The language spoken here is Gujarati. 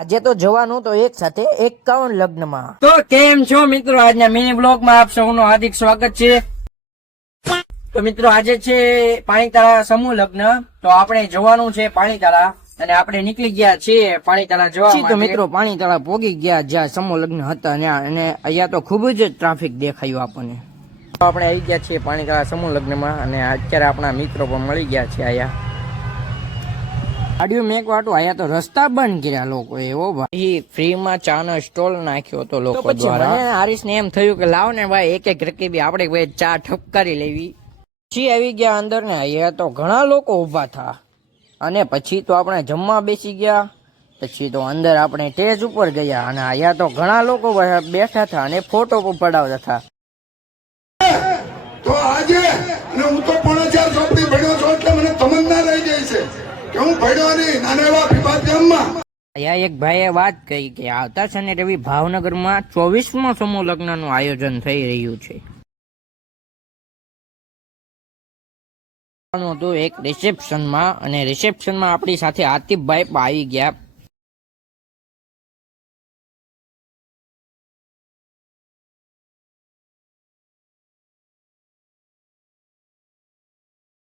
આજે તો જવાનું તો એક સાથે 51 લગ્નમાં. તો કેમ છો મિત્રો, આજના મિની બ્લોગ માં આપ સૌનું હાર્દિક સ્વાગત છે. તો મિત્રો આજે છે પાણીતાળા સમૂહ લગ્ન. તો આપણે જવાનું છે પાણીતાળા અને આપણે નીકળી ગયા છીએ પાણીતાળા જવા માટે. તો મિત્રો પાણીતાળા પોગી ગયા જ્યાં સમૂહ લગ્ન હતા અને અહીંયા તો ખૂબ જ ટ્રાફિક દેખાયું આપણને. તો આપણે આવી ગયા છીએ પાણીતાળા સમૂહ લગ્નમાં અને અત્યારે આપણા મિત્રો પણ મળી ગયા છે અહીંયા. ગાડીઓ મેક વાટું આયા તો રસ્તા બંધ કર્યા લોકો એવો ભાઈ. ફ્રીમાં ચાનો સ્ટોલ નાખ્યો હતો લોકો પછી દ્વારા. મને હારીશને એમ થયું કે લાવ ને ભાઈ એક રકીબી આપણે ભાઈ ચા ઠપકારી લેવી. પછી આવી ગયા અંદર ને અહીંયા તો ઘણા લોકો ઊભા થા અને પછી તો આપણે જમવા બેસી ગયા. પછી તો અંદર આપણે સ્ટેજ ઉપર ગયા અને અહીંયા તો ઘણા લોકો બેઠા હતા અને ફોટો પણ પડાવતા હતા. તો આજે અને હું તો 4.5 ચોપડી ભણ્યો છું એટલે મને તમન્ના રહી ગઈ છે કે હું ભણ્યો નહીં નાના એવા પીપાત ગામમાં. અહીંયા એક ભાઈએ વાત કહી કે આવતા શનિ રવિ ભાવનગરમાં 24મો સમૂહ લગ્નનું આયોજન થઈ રહ્યું છે. હતું એક રિસેપ્શનમાં અને રિસેપ્શનમાં આપણી સાથે આતિફભાઈ પણ આવી ગયા.